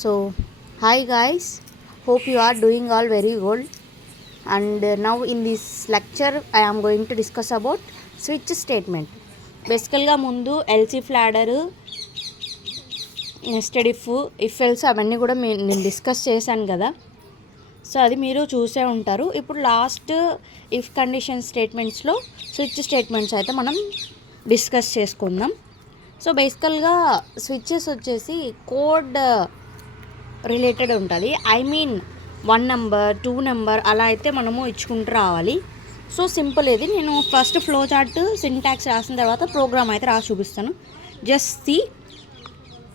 So, hi guys, hope you are doing all very good. And now in this lecture, I am going to discuss about switch statement. బేసికల్గా ముందు elif ladder nested if else అవన్నీ కూడా నేను discuss చేశాను కదా. So అది మీరు చూసే ఉంటారు. ఇప్పుడు లాస్ట్ ఇఫ్ కండిషన్ స్టేట్మెంట్స్లో స్విచ్ స్టేట్మెంట్స్ అయితే మనం డిస్కస్ చేసుకుందాం. సో బేసికల్గా స్విచ్చెస్ వచ్చేసి కోడ్ రిలేటెడ్ ఉంటుంది. ఐ మీన్ 1 నెంబర్ 2 నెంబర్ అలా అయితే మనము ఇచ్చుకుంటూ రావాలి. సో సింపుల్ ఇది. నేను ఫస్ట్ ఫ్లో చార్ట్ సింటాక్స్ రాసిన తర్వాత ప్రోగ్రామ్ అయితే రాసి చూపిస్తాను. జస్ట్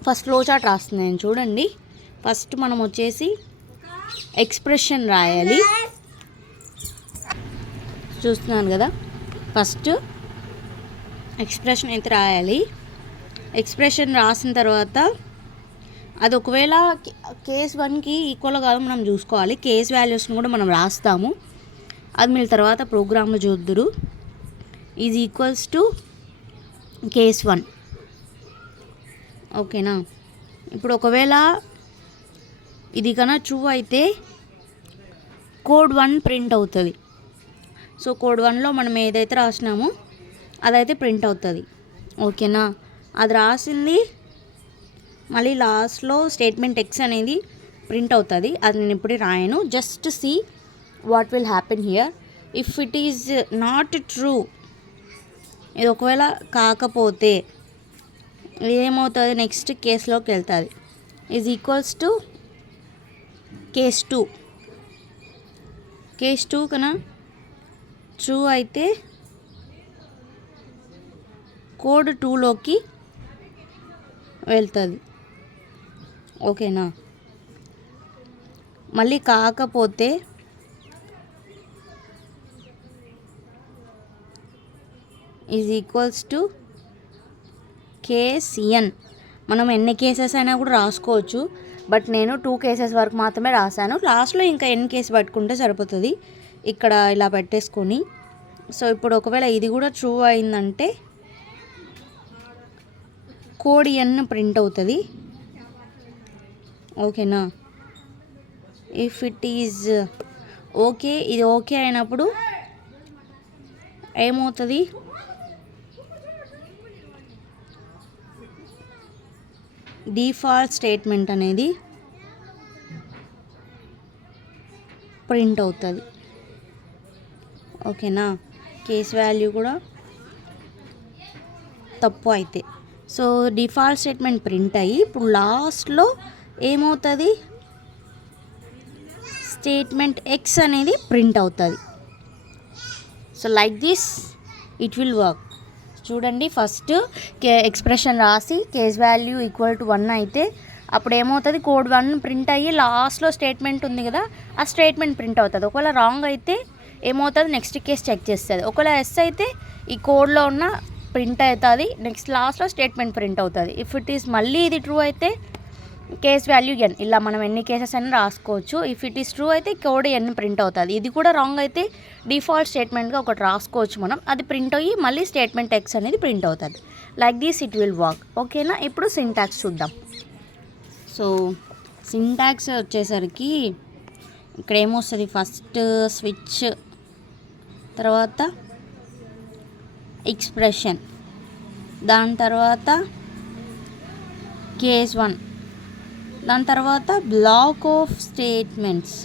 ఫస్ట్ ఫ్లో చార్ట్ రాస్తుంది నేను చూడండి. ఫస్ట్ మనం వచ్చేసి ఎక్స్ప్రెషన్ రాయాలి. చూస్తున్నాను కదా, ఫస్ట్ ఎక్స్ప్రెషన్ అయితే రాయాలి. ఎక్స్ప్రెషన్ రాసిన తర్వాత అది ఒకవేళ కేస్ 1కి ఈక్వల్ కాదు మనం చూసుకోవాలి. కేస్ వాల్యూస్ని కూడా మనం రాస్తాము, అది మీరు తర్వాత ప్రోగ్రాంలో చూద్దురు. Is equals to case 1. ఓకేనా. ఇప్పుడు ఒకవేళ ఇది కన్నా ట్రూ అయితే కోడ్ 1 ప్రింట్ అవుతుంది. సో కోడ్ 1లో మనం ఏదైతే రాసినామో అదైతే ప్రింట్ అవుతుంది. ఓకేనా. అది రాసింది మళ్ళీ లాస్ట్లో స్టేట్మెంట్ ఎక్స్ అనేది ప్రింట్ అవుతుంది. అది నేను ఇప్పుడు రాయను. Just see what will happen here. If it is not true, ఇది ఒకవేళ కాకపోతే ఏమవుతుంది, నెక్స్ట్ కేసులోకి వెళ్తుంది. Is equals to case 2. Case 2 కన్నా ట్రూ అయితే కోడ్ 2లోకి వెళ్తుంది. ఓకేనా. మళ్ళీ కాకపోతే ఈజ్ ఈక్వల్స్ టు కేస్ ఎన్. మనం ఎన్ని కేసెస్ అయినా కూడా రాసుకోవచ్చు, బట్ నేను 2 కేసెస్ వరకు మాత్రమే రాశాను. లాస్ట్లో ఇంకా ఎన్ కేసు పట్టుకుంటే సరిపోతుంది. ఇక్కడ ఇలా పెట్టేసుకొని, సో ఇప్పుడు ఒకవేళ ఇది కూడా ట్రూ అయిందంటే కోడ్ ఎన్ ప్రింట్ అవుతుంది. ఓకేనా. ఇఫ్ ఇట్ ఈజ్ ఓకే, ఇది ఓకే అయినప్పుడు ఏమవుతుంది, డిఫాల్ట్ స్టేట్మెంట్ అనేది ప్రింట్ అవుతుంది. ఓకేనా. కేస్ వాల్యూ కూడా తప్పు అయితే, సో డిఫాల్ట్ స్టేట్మెంట్ ప్రింట్ అయ్యి ఇప్పుడు లాస్ట్లో ఏమవుతుంది, స్టేట్మెంట్ ఎక్స్ అనేది ప్రింట్ అవుతుంది. So like this it will work. చూడండి, ఫస్ట్ ఎక్స్ప్రెషన్ రాసి కేస్ వాల్యూ ఈక్వల్ టు 1 అయితే అప్పుడు ఏమవుతుంది, కోడ్ 1 ప్రింట్ అయ్యి లాస్ట్లో స్టేట్మెంట్ ఉంది కదా, ఆ స్టేట్మెంట్ ప్రింట్ అవుతుంది. ఒకవేళ రాంగ్ అయితే ఏమవుతుంది, నెక్స్ట్ కేస్ చెక్ చేస్తుంది. ఒకవేళ ఎస్ అయితే ఈ కోడ్లో ఉన్న ప్రింట్ అవుతుంది, నెక్స్ట్ లాస్ట్లో స్టేట్మెంట్ ప్రింట్ అవుతుంది. ఇఫ్ ఇట్ ఈస్ మళ్ళీ ఇది ట్రూ అయితే కేస్ వాల్యూ ఎన్. ఇలా మనం ఎన్ని కేసెస్ అయినా రాసుకోవచ్చు. ఇఫ్ ఇట్ ఈస్ ట్రూ అయితే కోడ్ ఎన్ ప్రింట్ అవుతుంది. ఇది కూడా రాంగ్ అయితే డిఫాల్ట్ స్టేట్మెంట్గా ఒకటి రాసుకోవచ్చు మనం, అది ప్రింట్ అయ్యి మళ్ళీ స్టేట్మెంట్ ఎక్స్ అనేది ప్రింట్ అవుతుంది. Like this it will work. ఓకేనా. ఇప్పుడు సింటాక్స్ చూద్దాం. సో సింటాక్స్ వచ్చేసరికి ఇక్కడ ఏమొస్తుంది, ఫస్ట్ స్విచ్, తర్వాత ఎక్స్ప్రెషన్, దాని తర్వాత కేస్ 1, దాని తర్వాత బ్లాక్ ఆఫ్ స్టేట్మెంట్స్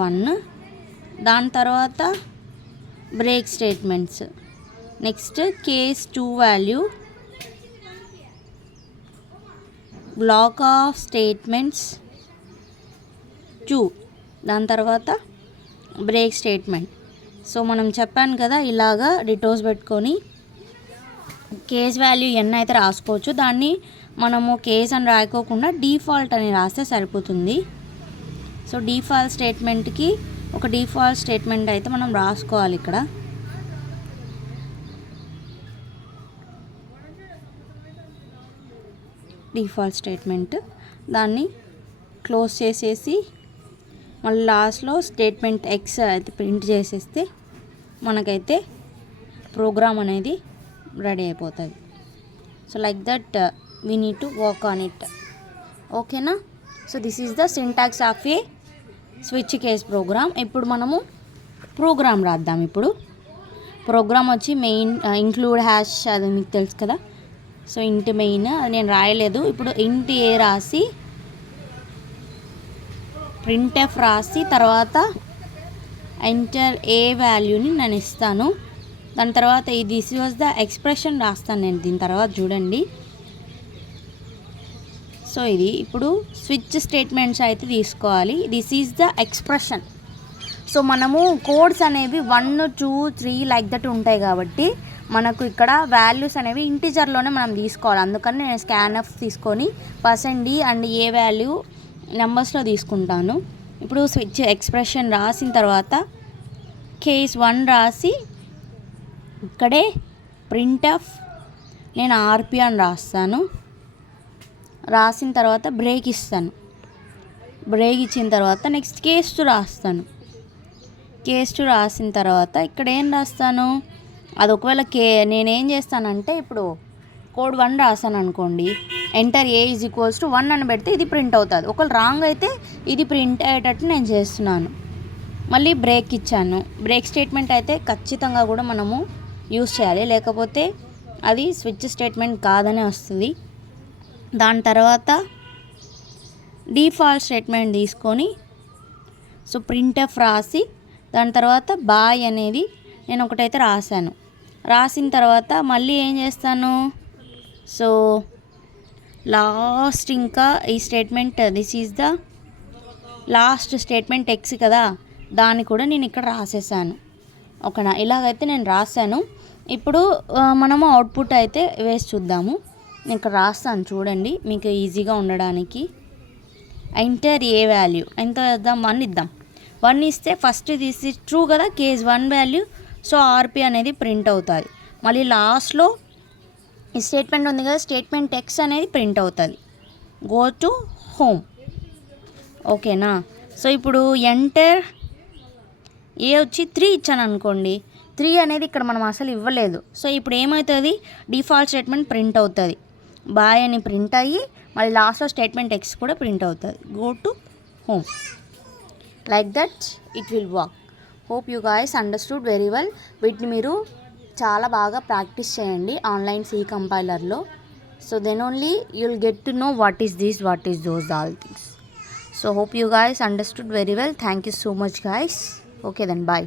1, దాని తర్వాత break statements, next case 2 value, black of statements 2, దాని తర్వాత బ్రేక్ స్టేట్మెంట్. సో మనం చెప్పాను కదా, ఇలాగా డిటోస్ పెట్టుకొని కేస్ వాల్యూ ఎన్ అయితే రాసుకోవచ్చు. దాన్ని మనము కేస్ అని రాయకోకుండా డిఫాల్ట్ అని రాస్తే సరిపోతుంది. సో డిఫాల్ట్ స్టేట్మెంట్కి ఒక డిఫాల్ట్ స్టేట్మెంట్ అయితే మనం రాసుకోవాలి ఇక్కడ. డిఫాల్ట్ స్టేట్మెంట్, దాన్ని క్లోజ్ చేసేసి మళ్ళీ లాస్ట్లో స్టేట్మెంట్ ఎక్స్ అయితే ప్రింట్ చేసేస్తే మనకైతే ప్రోగ్రామ్ అనేది రెడీ అయిపోతుంది. So like that we need to work on it. ఓకేనా? So this is the syntax of a switch case program. ఇప్పుడు మనము ప్రోగ్రామ్ రాద్దాం. ఇప్పుడు ప్రోగ్రామ్ వచ్చి మెయిన్ ఇంక్లూడ్ హ్యాష్, అది మీకు తెలుసు కదా. సో ఇంట్ మెయిన్ అది నేను రాయలేదు. ఇప్పుడు ఇంట్ ఏ రాసి ప్రింట్ఎఫ్ రాసి తర్వాత ఎంటర్ ఏ వాల్యూని నేను ఇస్తాను. దాని తర్వాత దిస్ వాజ్ ద ఎక్స్ప్రెషన్ రాస్తాను నేను దీని తర్వాత. చూడండి, సో ఇది ఇప్పుడు స్విచ్ స్టేట్మెంట్స్ అయితే తీసుకోవాలి. This is the expression. So మనము కోడ్స్ అనేవి 1, 2, 3 లైక్ దట్ ఉంటాయి కాబట్టి మనకు ఇక్కడ వాల్యూస్ అనేవి ఇంటిజర్లోనే మనం తీసుకోవాలి. అందుకని నేను స్కాన్ఎఫ్ తీసుకొని %d అండ్ ఏ వాల్యూ నెంబర్స్లో తీసుకుంటాను. ఇప్పుడు స్విచ్ ఎక్స్ప్రెషన్ రాసిన తర్వాత కేస్ 1 రాసి ఇక్కడే ప్రింట్ఎఫ్ నేను ఆర్పి అని రాస్తాను. రాసిన తర్వాత బ్రేక్ ఇస్తాను. బ్రేక్ ఇచ్చిన తర్వాత నెక్స్ట్ కేస్ 2 రాస్తాను. కేస్ 2 రాసిన తర్వాత ఇక్కడ ఏం రాస్తాను, అది ఒకవేళ నేనేం చేస్తానంటే ఇప్పుడు కోడ్ 1 రాసాను అనుకోండి, enter a is equals to 1 అని పెడితే ఇది ప్రింట్ అవుతుంది. ఒకవేళ రాంగ్ అయితే ఇది ప్రింట్ అయ్యేటట్టు నేను చేస్తున్నాను. మళ్ళీ బ్రేక్ ఇచ్చాను. బ్రేక్ స్టేట్మెంట్ అయితే ఖచ్చితంగా కూడా మనము యూస్ చేయాలి, లేకపోతే అది స్విచ్ స్టేట్మెంట్ కాదని వస్తుంది. దాని తర్వాత డిఫాల్ట్ స్టేట్మెంట్ తీసుకొని సో ప్రింట్ఎఫ్ రాసి దాని తర్వాత బాయ్ అనేది నేను ఒకటైతే రాశాను. రాసిన తర్వాత మళ్ళీ ఏం చేస్తాను, సో లాస్ట్ ఇంకా ఈ statement this is the last statement X కదా, దాన్ని కూడా నేను ఇక్కడ రాసేసాను. ఓకేనా? ఇలాగైతే నేను రాశాను. ఇప్పుడు మనము అవుట్పుట్ అయితే వేసి చూద్దాము. నేను ఇక్కడ రాస్తాను చూడండి మీకు ఈజీగా ఉండడానికి. ఎంటర్ ఏ వాల్యూ ఎంత ఇద్దాం, 1 ఇద్దాం. 1 ఇస్తే ఫస్ట్ తీసి ట్రూ కదా, కేస్ 1 వాల్యూ, సో ఆర్పి అనేది ప్రింట్ అవుతుంది. మళ్ళీ లాస్ట్లో ఈ స్టేట్మెంట్ ఉంది కదా, స్టేట్మెంట్ ఎక్స్ అనేది ప్రింట్ అవుతుంది. Go to home. ఓకేనా? సో ఇప్పుడు ఎంటర్ ఏ వచ్చి 3 ఇచ్చాను అనుకోండి, 3 అనేది ఇక్కడ మనం అసలు ఇవ్వలేదు. సో ఇప్పుడు ఏమవుతుంది, డిఫాల్ట్ స్టేట్మెంట్ ప్రింట్ అవుతుంది. బాయ్ అని ప్రింట్ అయ్యి మళ్ళీ లాస్ట్లో స్టేట్మెంట్ ఎక్స్ కూడా ప్రింట్ అవుతుంది. Go to home. Like that it will work. Hope you guys understood very well. వీటిని మీరు చాలా బాగా ప్రాక్టీస్ చేయండి ఆన్లైన్ సి కంపైలర్లో. So then only you will get to know what is this, what is those, all things. So hope you guys understood very well. Thank you so much guys. Okay then, bye.